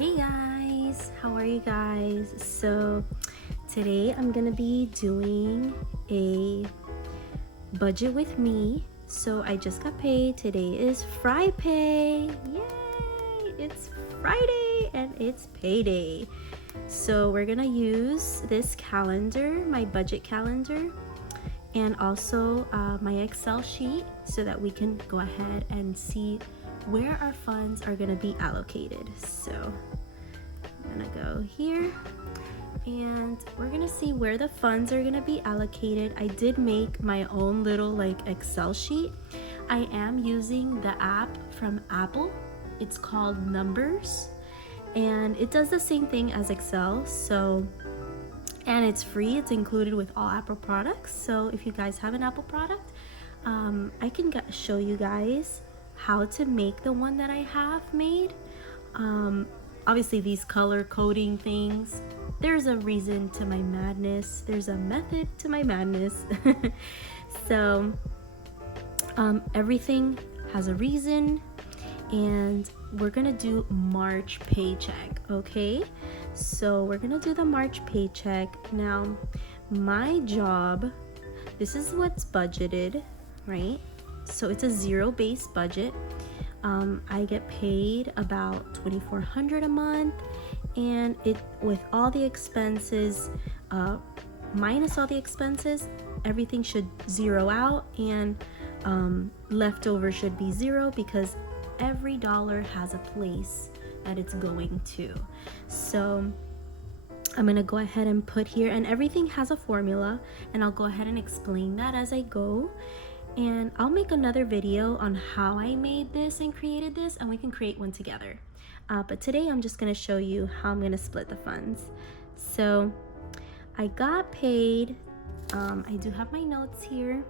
Hey guys, how are you guys? So today I'm gonna be doing a budget with me. So I just got paid. Today is Friday. Yay! It's Friday and it's payday. So we're gonna use this calendar, my budget calendar, and also my Excel sheet so that we can go ahead and see where our funds are gonna be allocated. So I'm gonna go here and we're gonna see where the funds are gonna be allocated. I did make my own little Excel sheet. I am using the app from Apple. It's called Numbers and it does the same thing as Excel. And it's free. It's included with all Apple products. So if you guys have an Apple product, I can show you guys how to make the one that I have made. Obviously these color coding things, there's a reason to my madness. There's a method to my madness. So everything has a reason, and we're gonna do March paycheck, okay? So we're gonna do the March paycheck. Now, my job, this is what's budgeted, right? So it's a zero-based budget. I get paid about $2,400 a month, and it with all the expenses, minus all the expenses, everything should zero out, and leftover should be zero because every dollar has a place that it's going to. So I'm gonna go ahead and put here, and everything has a formula, and I'll go ahead and explain that as I go. And I'll make another video on how I made this and created this, and we can create one together. But today I'm just gonna show you how I'm gonna split the funds. So I got paid, I do have my notes here.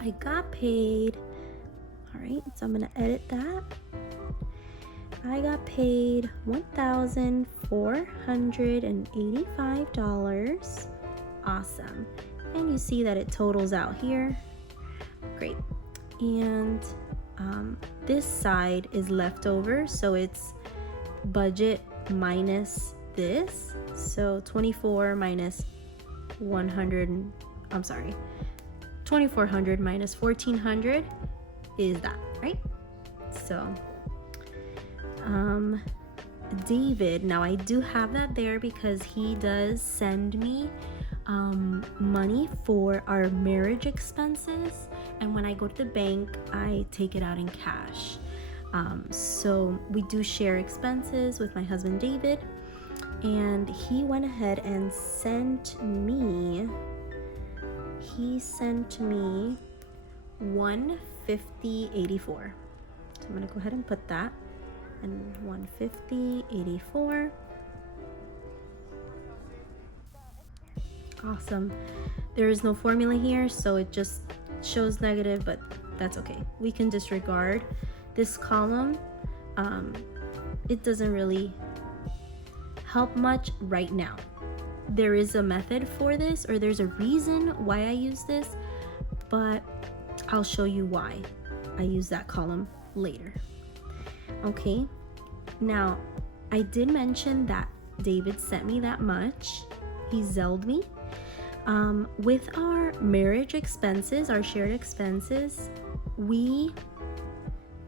I got paid, all right, so I'm gonna edit that. I got paid $1,485. Awesome. And you see that it totals out here. Great. And this side is leftover, so it's budget minus this. So 24 minus 100, I'm sorry, 2,400 minus 1,400 is that, right? So David, now I do have that there because he does send me money for our marriage expenses, and when I go to the bank I take it out in cash. So we do share expenses with my husband David, and he went ahead and sent me $150.84. So I'm gonna go ahead and put that, and $150.84. Awesome. There is no formula here, so it just shows negative, but that's okay. We can disregard this column. It doesn't really help much right now. There is a method for this, or there's a reason why I use this, but I'll show you why I use that column later. Okay, now I did mention that David sent me that much. He Zelled me. With our marriage expenses, our shared expenses, we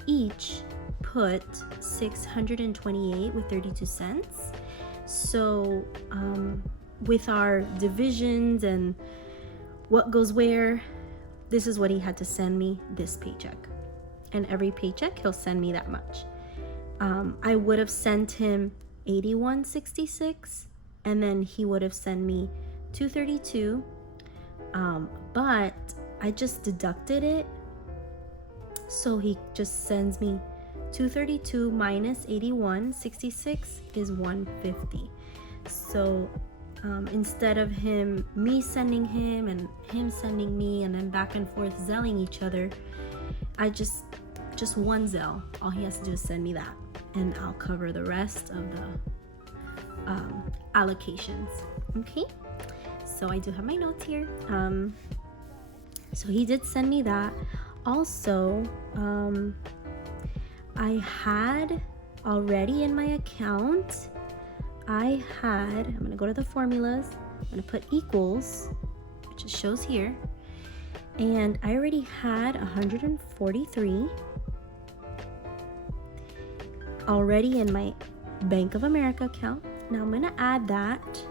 each put $628.32. So with our divisions and what goes where, this is what he had to send me this paycheck. And every paycheck he'll send me that much. I would have sent him $81.66, and then he would have sent me $232, but I just deducted it, so he just sends me $232 minus $81.66 is $150. So instead of me sending him and him sending me and then back and forth zelling each other, I just one Zelle. All he has to do is send me that, and I'll cover the rest of the allocations. Okay, so I do have my notes here. So he did send me that. Also, I had already in my account, I'm gonna go to the formulas, I'm gonna put equals, which it shows here, and I already had 143 already in my Bank of America account. Now I'm gonna add that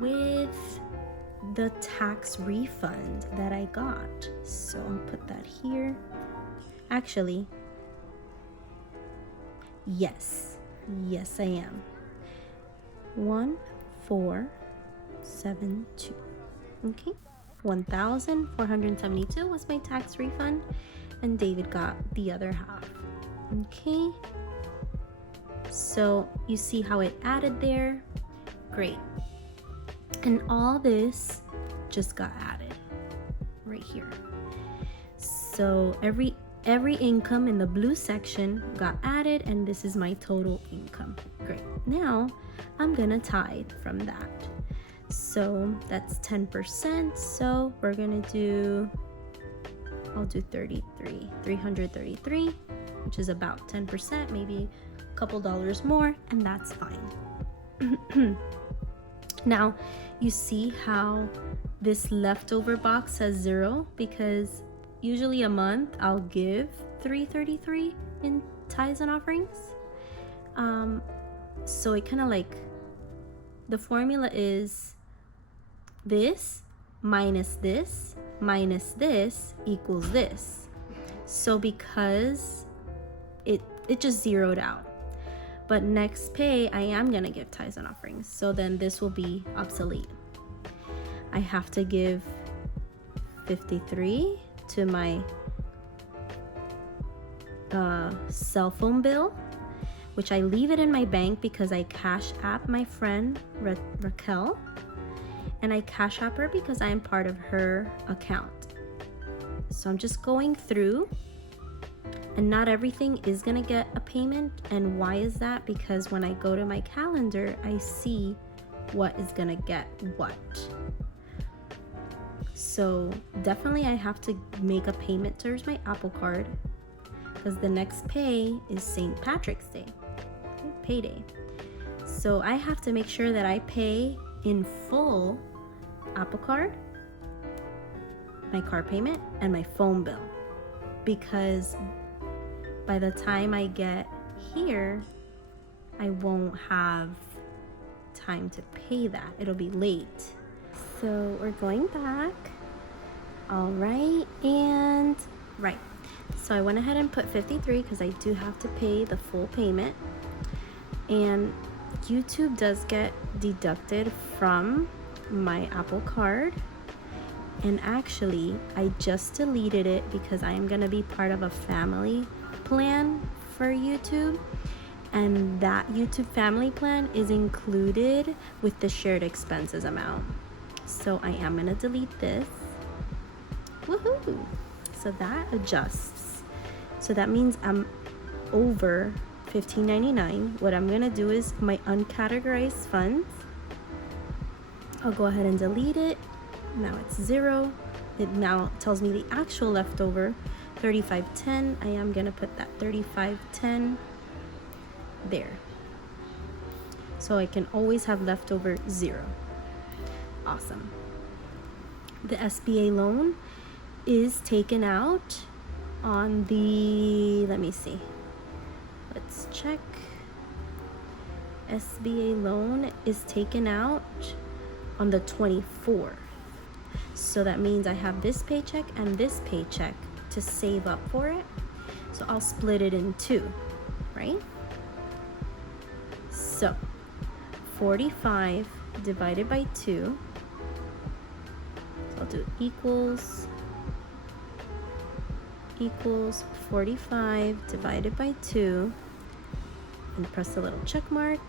with the tax refund that I got. So I'll put that here. Actually, yes, I am. 1472. Okay, 1,472 was my tax refund, and David got the other half. Okay, so you see how it added there? Great. And all this just got added right here. So every income in the blue section got added, and this is my total income. Great. Now I'm gonna tithe from that. So that's 10%. So we're gonna do, I'll do 333, which is about 10%, maybe a couple dollars more, and that's fine. Now you see how this leftover box says 0, because usually a month I'll give 333 in tithes and offerings. So it kind of like, the formula is this minus this minus this equals this. So because it just zeroed out. But next pay, I am gonna give tithes and offerings. So then this will be obsolete. I have to give 53 to my cell phone bill, which I leave it in my bank because I cash app my friend Raquel, and I cash app her because I am part of her account. So I'm just going through, and not everything is gonna get a payment. And why is that? Because when I go to my calendar, I see what is gonna get what. So definitely I have to make a payment towards my Apple Card, because the next pay is St. Patrick's Day, payday. So I have to make sure that I pay in full Apple Card, my car payment, and my phone bill, because by the time I get here, I won't have time to pay that. It'll be late. So we're going back. All right, and right. So I went ahead and put 53 because I do have to pay the full payment. And YouTube does get deducted from my Apple Card. And actually, I just deleted it because I am gonna be part of a family plan for YouTube, and that YouTube family plan is included with the shared expenses amount. So I am gonna delete this. Woohoo! So that adjusts. So that means I'm over $15.99. What I'm gonna do is my uncategorized funds, I'll go ahead and delete it. Now it's 0. It now tells me the actual leftover, $35.10. I am gonna put that $35.10 there, so I can always have leftover 0. Awesome. The SBA loan is taken out on the, let me see, let's check. SBA loan is taken out on the 24th. So that means I have this paycheck and this paycheck to save up for it. So I'll split it in 2, right? So 45 divided by 2. So I'll do equals 45 divided by 2, and press the little check mark,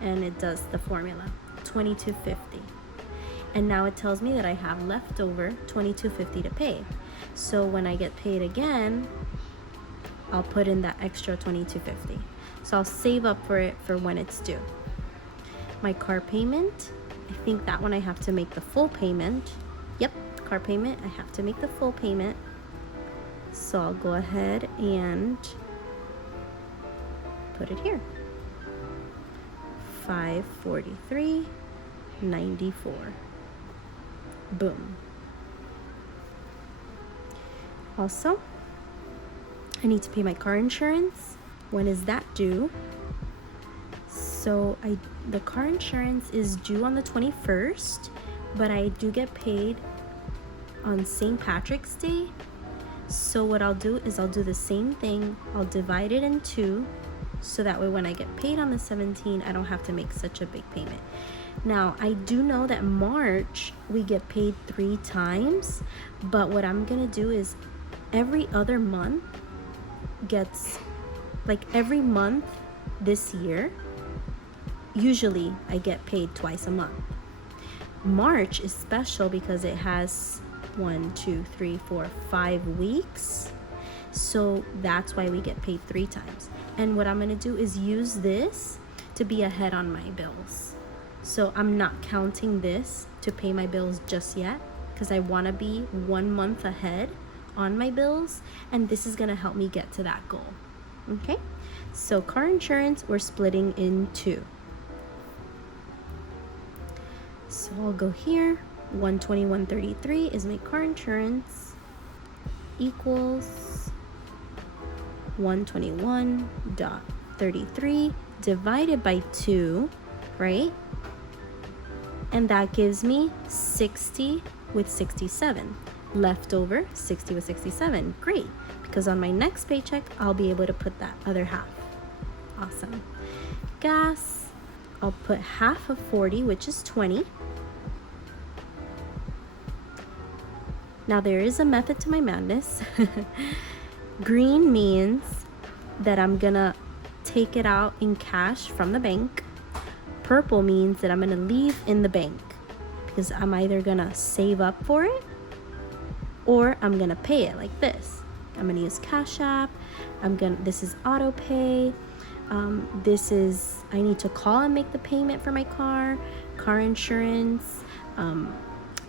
and it does the formula, $22.50. And now it tells me that I have leftover $22.50 to pay. So when I get paid again, I'll put in that extra $22.50. So I'll save up for it for when it's due. My car payment, I think that one I have to make the full payment. Yep, car payment, I have to make the full payment. So I'll go ahead and put it here. $543.94. Boom. Also, I need to pay my car insurance. When is that due? So the car insurance is due on the 21st, but I do get paid on St. Patrick's Day. So what I'll do is I'll do the same thing. I'll divide it in two, so that way when I get paid on the 17th, I don't have to make such a big payment. Now, I do know that March we get paid 3 times, but what I'm gonna do is every other month gets, like every month this year, usually I get paid twice a month. March is special because it has 1, 2, 3, 4, 5 weeks. So that's why we get paid 3 times. And what I'm gonna do is use this to be ahead on my bills. So I'm not counting this to pay my bills just yet, because I wanna be 1 month ahead on my bills, and this is gonna help me get to that goal. Okay, so car insurance we're splitting in 2. So I'll go here. 121.33 is my car insurance, equals 121.33 divided by 2, right? And that gives me 60 with 67. Left over 60 with 67. Great, because on my next paycheck I'll be able to put that other half. Awesome. Gas, I'll put half of 40, which is 20. Now there is a method to my madness. Green means that I'm gonna take it out in cash from the bank. Purple means that I'm gonna leave in the bank, because I'm either gonna save up for it or I'm gonna pay it like this. I'm gonna use Cash App. This is auto pay. This is, I need to call and make the payment for my car insurance.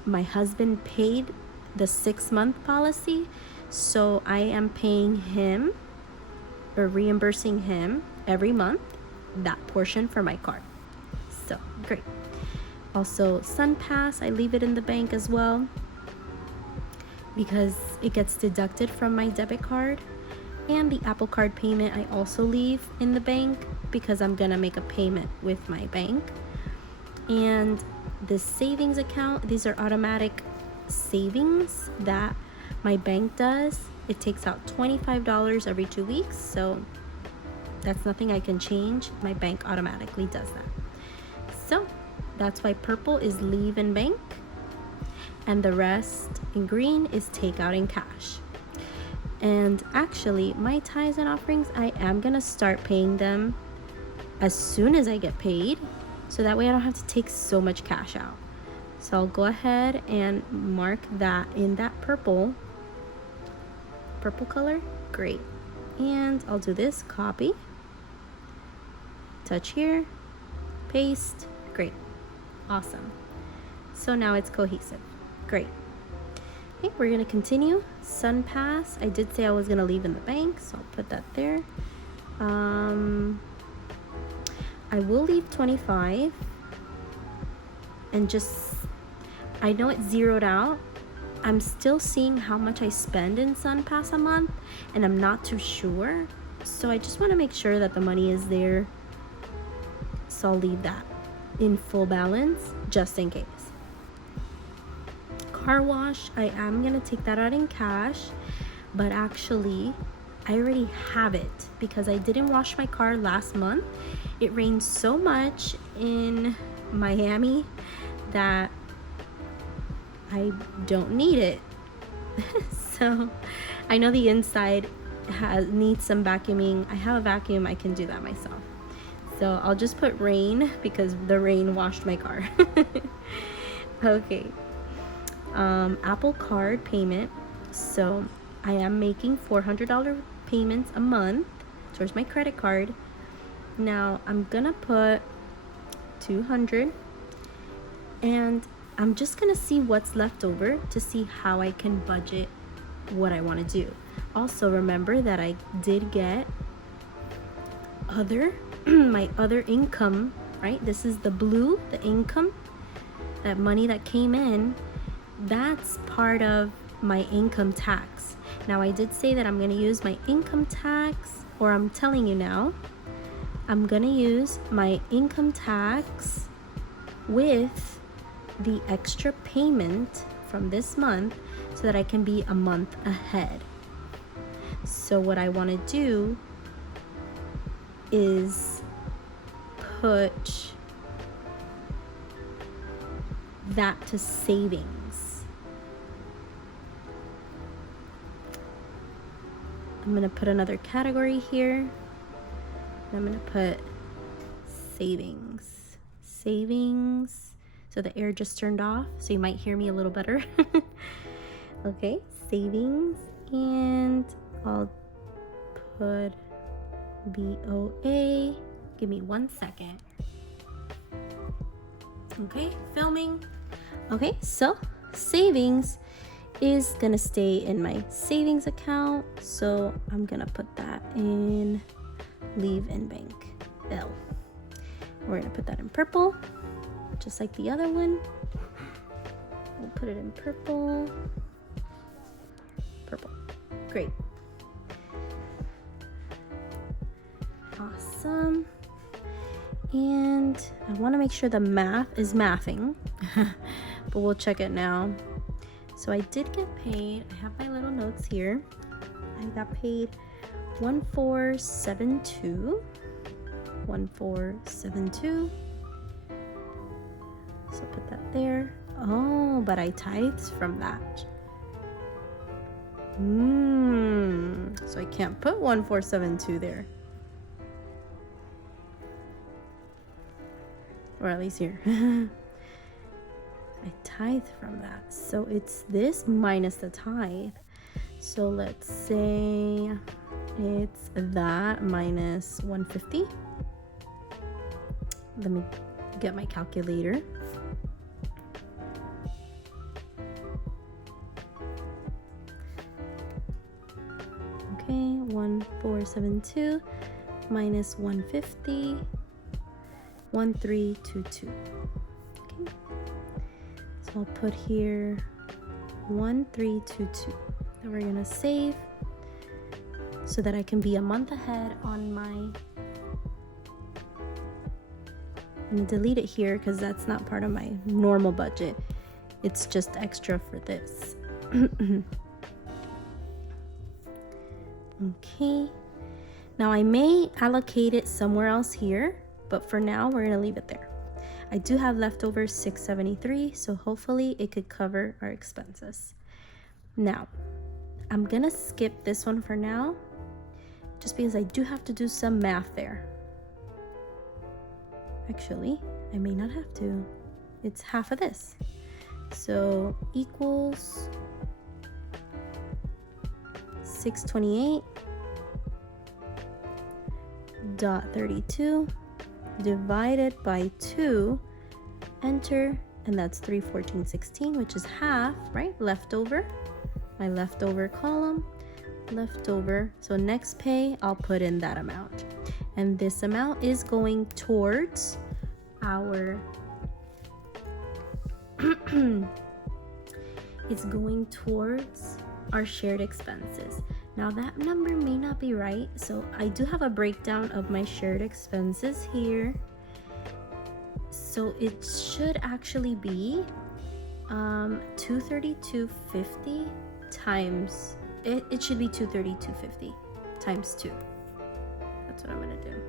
My husband paid the 6-month policy, so I am paying him or reimbursing him every month that portion for my car. So great. Also, SunPass, I leave it in the bank as well, because it gets deducted from my debit card. And the Apple Card payment I also leave in the bank, because I'm gonna make a payment with my bank. And the savings account, these are automatic savings that my bank does. It takes out $25 every 2 weeks, so that's nothing I can change. My bank automatically does that. So that's why purple is leave in bank, and the rest in green is take out in cash. And actually, my tithes and offerings, I am gonna start paying them as soon as I get paid, so that way I don't have to take so much cash out. So I'll go ahead and mark that in that purple color. Great. And I'll do this, copy, touch here, paste. Great. Awesome. So now it's cohesive. Great. Okay, we're gonna continue. SunPass, I did say I was gonna leave in the bank, so I'll put that there. I will leave 25, and just, I know it's zeroed out. I'm still seeing how much I spend in SunPass a month, and I'm not too sure. So I just want to make sure that the money is there. So I'll leave that in full balance just in case. Car wash, I am gonna take that out in cash, but actually I already have it because I didn't wash my car last month. It rained so much in Miami that I don't need it. So I know the inside needs some vacuuming. I have a vacuum, I can do that myself. So I'll just put rain because the rain washed my car. Okay. Apple Card payment. So I am making $400 payments a month towards my credit card. Now I'm gonna put 200, and I'm just gonna see what's left over to see how I can budget what I want to do. Also remember that I did get other, my other income, right? This is the blue, the income, that money that came in, that's part of my income tax. Now, I did say that I'm going to use my income tax, or I'm telling you now, I'm going to use my income tax with the extra payment from this month so that I can be a month ahead. So what I want to do is put that to savings. I'm going to put another category here. I'm going to put savings. Savings. So the air just turned off, so you might hear me a little better. Okay, savings, and I'll put BOA. Give me 1 second. Okay, filming. Okay, so savings is gonna stay in my savings account, so I'm gonna put that in leave in bank L. We're gonna put that in purple, just like the other one. We'll put it in purple. Purple. Great. Awesome. And I want to make sure the math is mathing, but we'll check it now. So I did get paid. I have my little notes here. I got paid 1472. 1472. So put that there. Oh, but I tithed from that. So I can't put 1472 there. Or at least here. I tithe from that. So it's this minus the tithe. So let's say it's that minus 150. Let me get my calculator. Okay, 1472 minus 150. 1322. Okay, so I'll put here 1322 that we're gonna save so that I can be a month ahead on my. I'm gonna delete it here because that's not part of my normal budget. It's just extra for this. Okay, now I may allocate it somewhere else here, but for now we're gonna leave it there. I do have leftover 673, so hopefully it could cover our expenses. Now I'm gonna skip this one for now just because I do have to do some math there. Actually, I may not have to. It's half of this, so equals 628.32 divided by 2, enter, and that's 314.16, which is half, right? Leftover, my leftover column, leftover. So next pay, I'll put in that amount, and this amount is going towards our it's going towards our shared expenses. Now that number may not be right, so I do have a breakdown of my shared expenses here. So it should actually be 232.50 times it should be 232.50 times 2. That's what I'm gonna do.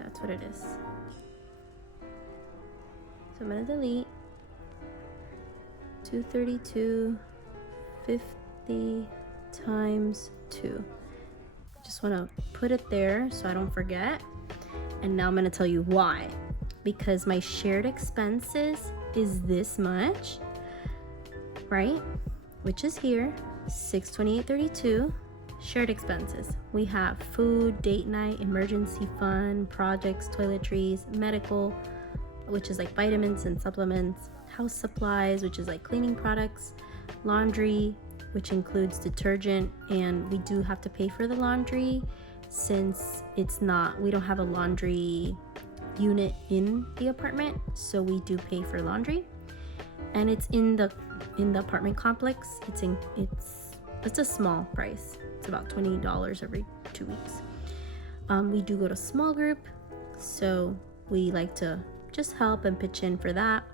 That's what it is. So I'm gonna delete 232.50 times 2. I just want to put it there so I don't forget. And now I'm going to tell you why. Because my shared expenses is this much, right? Which is here, 628.32. Shared expenses. We have food, date night, emergency fund, projects, toiletries, medical, which is like vitamins and supplements, house supplies, which is like cleaning products, laundry, which includes detergent, and we do have to pay for the laundry, since we don't have a laundry unit in the apartment, so we do pay for laundry, and it's in the apartment complex. It's a small price. It's about $20 every 2 weeks. We do go to small group, so we like to just help and pitch in for that.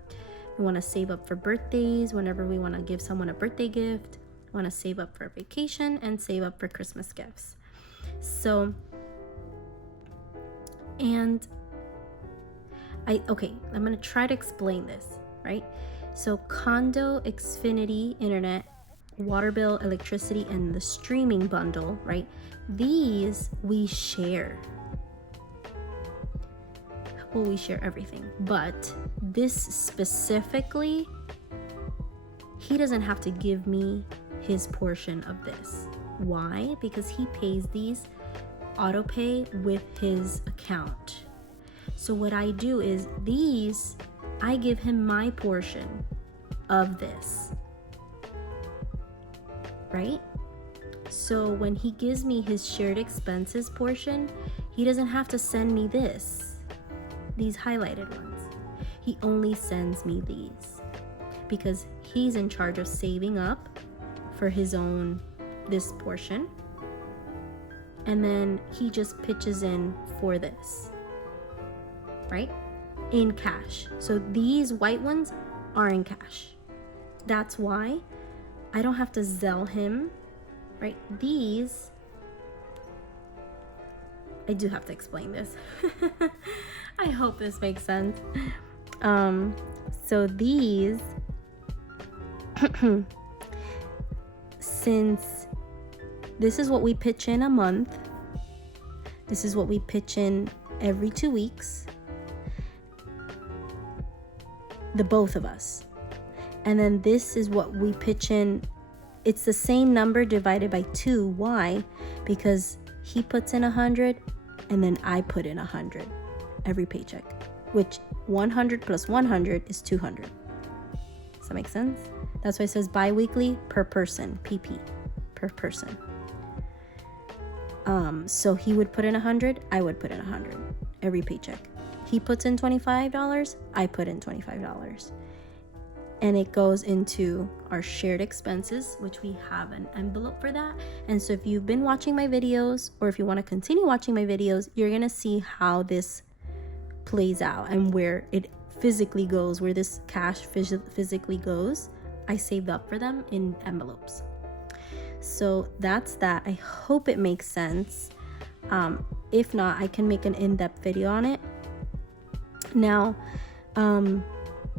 We want to save up for birthdays whenever we want to give someone a birthday gift. We want to save up for vacation and save up for Christmas gifts. So, and I'm going to try to explain this, right? So condo, Xfinity, internet, water bill, electricity, and the streaming bundle, right? These we share. Well, we share everything, but this specifically, he doesn't have to give me his portion of this. Why? Because he pays these auto pay with his account. So what I do is I give him my portion of this, right? So when he gives me his shared expenses portion, he doesn't have to send me these highlighted ones. He only sends me these because he's in charge of saving up for this portion, and then he just pitches in for this, right? In cash. So these white ones are in cash. That's why I don't have to Zelle him, right? These, I do have to explain this. I hope this makes sense. So these, since this is what we pitch in a month, this is what we pitch in every 2 weeks, the both of us. And then this is what we pitch in. It's the same number divided by 2. Why? Because he puts in 100 and then I put in 100 every paycheck, which 100 plus 100 is 200. Does that make sense? That's why it says bi-weekly per person, PP, per person. So he would put in 100, I would put in 100 every paycheck. He puts in $25, I put in $25. And it goes into our shared expenses, which we have an envelope for that. And so if you've been watching my videos, or if you want to continue watching my videos, you're going to see how this plays out and where it physically goes, where this cash physically goes. I saved up for them in envelopes. So that's that. I hope it makes sense. If not, I can make an in-depth video on it. Now,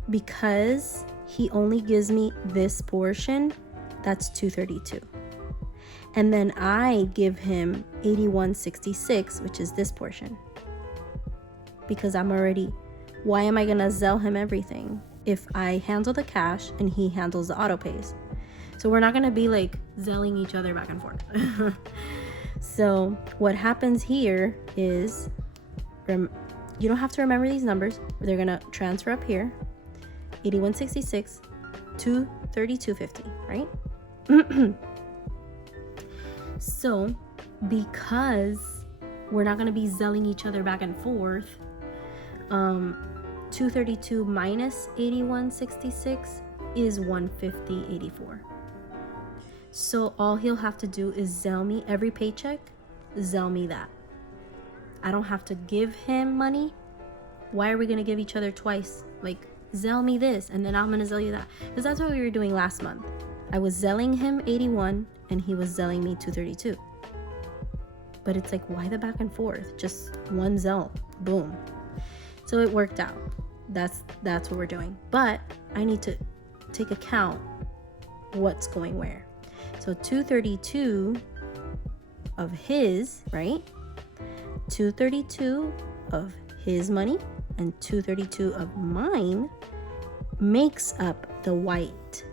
because he only gives me this portion, that's $232. And then I give him $81.66, which is this portion. Because why am I gonna Zelle him everything if I handle the cash and he handles the auto pays? So we're not gonna be like Zelling each other back and forth. So what happens here is, you don't have to remember these numbers. They're gonna transfer up here. 81.66 to 32.50, right? So because we're not going to be Zelling each other back and forth, 232 minus 81.66 is 150.84. So all he'll have to do is Zelle me every paycheck, Zelle me that. I don't have to give him money. Why are we going to give each other twice? Like, Zelle me this and then I'm going to Zelle you that. Because that's what we were doing last month. I was Zelling him 81 and he was Zelling me 232. But it's like, why the back and forth? Just one Zelle. Boom. So it worked out. That's what we're doing. But I need to take account what's going where. So 232 of his, right? 232 of his money and 232 of mine makes up the white,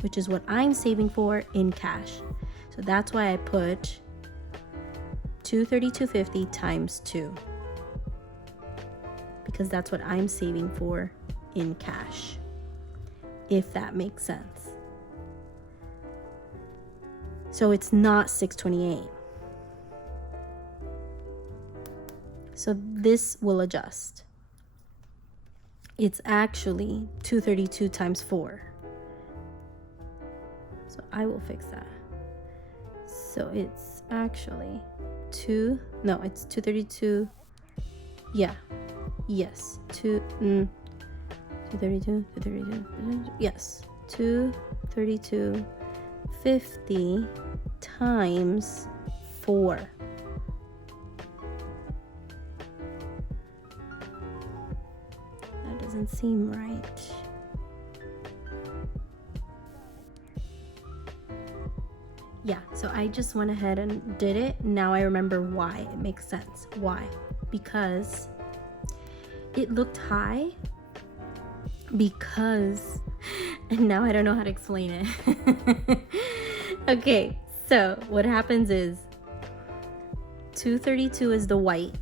which is what I'm saving for in cash. So that's why I put 232.50 times 2, because that's what I'm saving for in cash, if that makes sense. So it's not 628. So this will adjust. It's actually 232 times 4. So I will fix that. So it's actually it's 232. Yeah. Yes. 232. Yes. 232.50 times 4. That doesn't seem right. Yeah, so I just went ahead and did it. Now I remember why. It makes sense. Why? Because it looked high. And now I don't know how to explain it. Okay, so what happens is 232 is the white.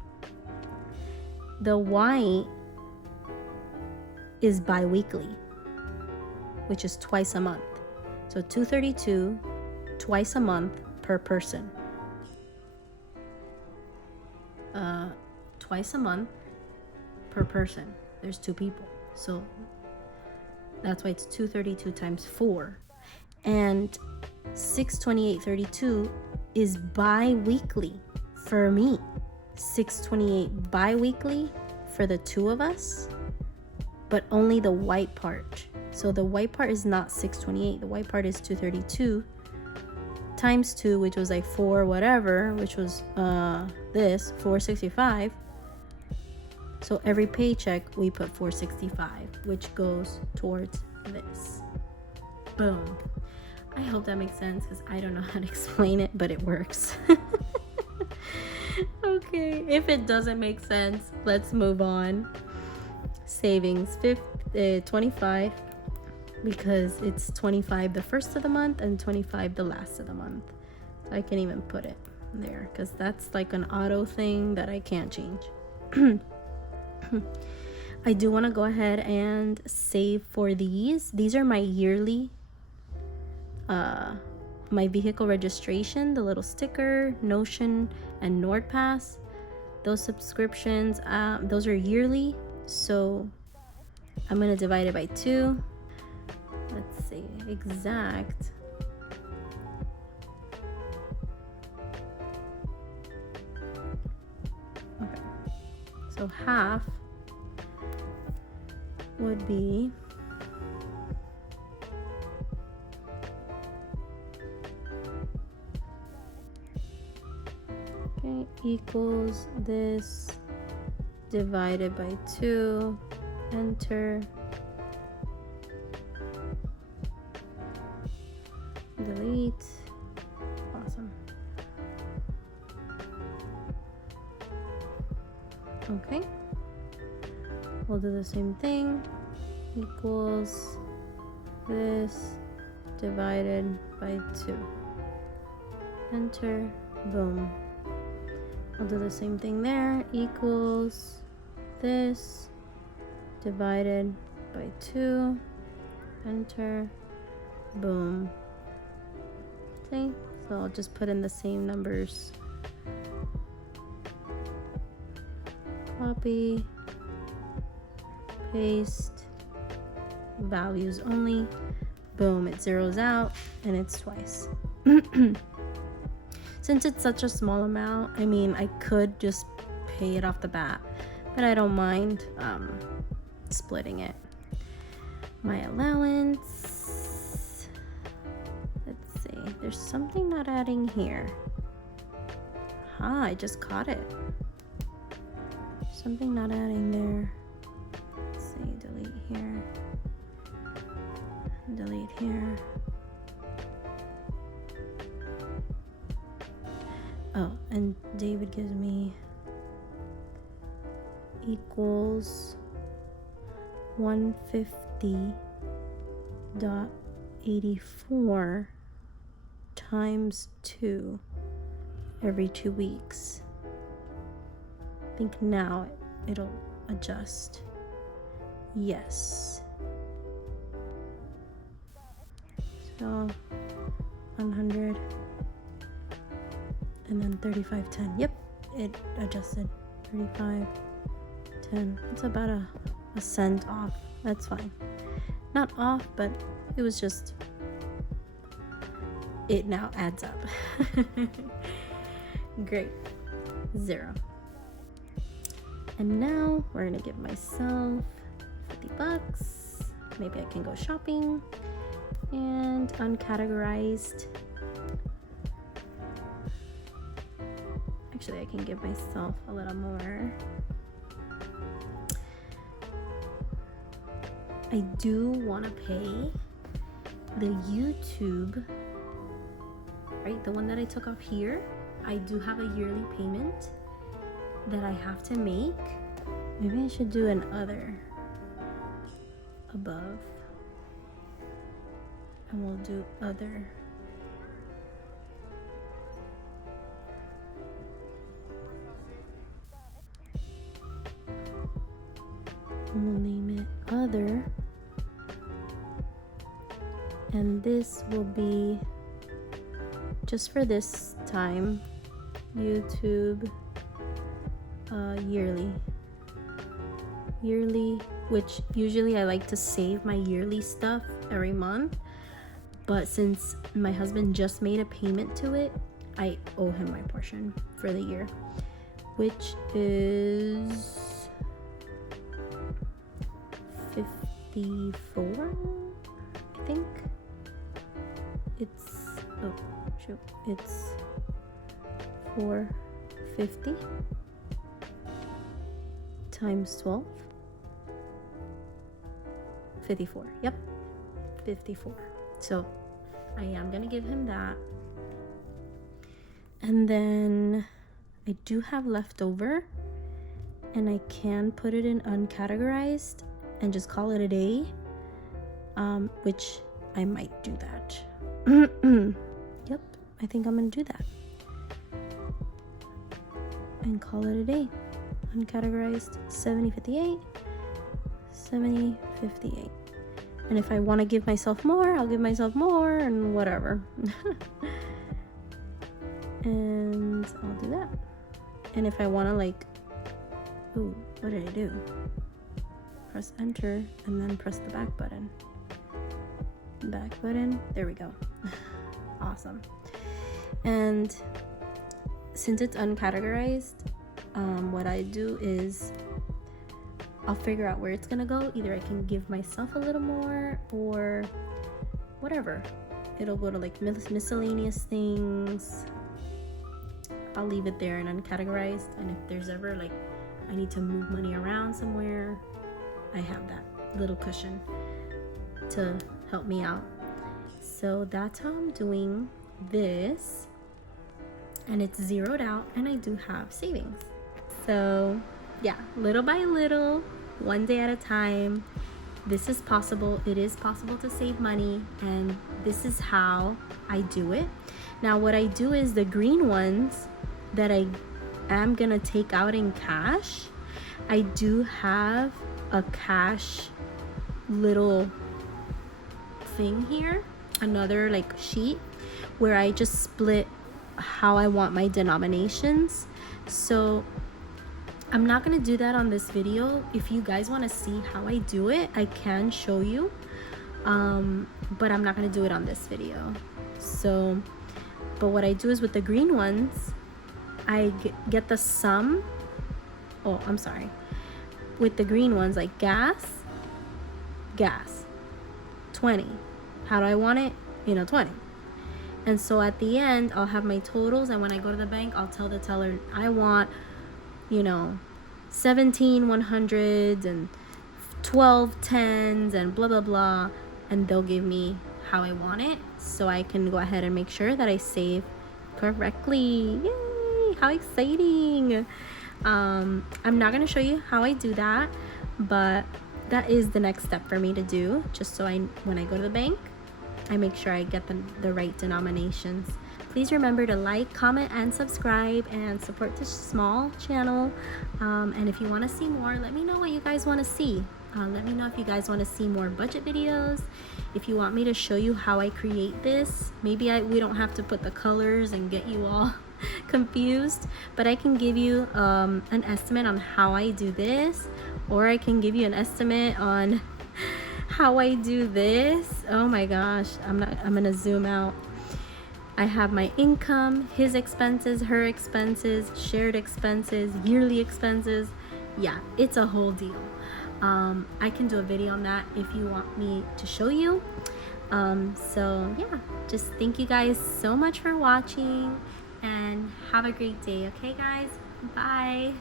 The white is bi-weekly, which is twice a month. So 232 twice a month per person. Twice a month per person. There's 2 people. So that's why it's 232 times 4. And 628.32 is bi-weekly for me. 628 bi-weekly for the 2 of us, but only the white part. So the white part is not 628. The white part is 232 times 2, which was like 4 whatever, which was this 465. So every paycheck we put 465, which goes towards this. Boom. I hope that makes sense, because I don't know how to explain it, but it works. Okay, if it doesn't make sense, let's move on. Savings 25, because it's 25 the first of the month and 25 the last of the month. So I can even put it there, because that's like an auto thing that I can't change. I do want to go ahead and save for these. These are my yearly, my vehicle registration, the little sticker, Notion, and NordPass. Those subscriptions, those are yearly. So I'm going to divide it by 2. Let's see, exact. Okay, so half would be equals this divided by 2, enter, delete. Awesome. Okay, we'll do the same thing, equals this divided by 2, enter, boom. I'll do the same thing there, equals this divided by 2, enter, boom. See, so I'll just put in the same numbers, copy, paste, values only, boom, it zeroes out and it's twice. Since it's such a small amount, I mean, I could just pay it off the bat, but I don't mind splitting it. My allowance, let's see, there's something not adding here. I just caught it. Something not adding there. Let's see, delete here, delete here. Oh, and David gives me equals 150.84 times 2 every 2 weeks. I think now it'll adjust. Yes. So 100 and then 35.10. Yep, it adjusted. 35, 10. It's about a cent off. That's fine. Not off, but it was just, it now adds up. Great. 0. And now we're gonna give myself $50. Maybe I can go shopping. And uncategorized. Actually, I can give myself a little more. I do want to pay the YouTube, right? The one that I took off here. I do have a yearly payment that I have to make. Maybe I should do an other above. And we'll do other. And we'll name it other. And this will be just for this time, YouTube yearly, which usually I like to save my yearly stuff every month, but since my husband just made a payment to it, I owe him my portion for the year, which is $54, I think. It's it's $450 times 12. 54. Yep, 54. So I am gonna give him that, and then I do have leftover, and I can put it in uncategorized and just call it a day, which I might do that. Yep, I think I'm gonna do that and call it a day. Uncategorized, 70.58, 70.58. And if I want to give myself more, I'll give myself more, and whatever. And I'll do that. And if I want to, like, ooh, what did I do? Press enter and then press the back button. Back button, there we go. Awesome. And since it's uncategorized, what I do is I'll figure out where it's gonna go. Either I can give myself a little more or whatever. It'll go to like miscellaneous things. I'll leave it there and uncategorized, and if there's ever like I need to move money around somewhere, I have that little cushion to help me out. So that's how I'm doing this, and it's zeroed out, and I do have savings. So yeah, little by little, one day at a time. This is possible. It is possible to save money, and this is how I do it. Now what I do is the green ones that I am gonna take out in cash, I do have a cash little thing here, another like sheet where I just split how I want my denominations. So I'm not gonna do that on this video. If you guys want to see how I do it, I can show you, but I'm not gonna do it on this video. So, but what I do is with the green ones, I get the sum. Oh, I'm sorry. With the green ones, like gas, 20. How do I want it? 20. And so at the end, I'll have my totals, and when I go to the bank, I'll tell the teller I want 17 100s and 12 10s and blah blah blah, and they'll give me how I want it, so I can go ahead and make sure that I save correctly. Yay, how exciting. I'm not going to show you how I do that, but that is the next step for me to do, just so when I go to the bank, I make sure I get the right denominations. Please remember to like, comment, and subscribe, and support this small channel. And if you want to see more, let me know what you guys want to see. Let me know if you guys want to see more budget videos, if you want me to show you how I create this. Maybe we don't have to put the colors and get you all confused, but I can give you an estimate on how I do this, or I can give you an estimate on how I do this. Oh my gosh, I'm gonna zoom out. I have my income, his expenses, her expenses, shared expenses, yearly expenses. Yeah, it's a whole deal. I can do a video on that if you want me to show you. So yeah, just thank you guys so much for watching and have a great day. Okay guys, bye.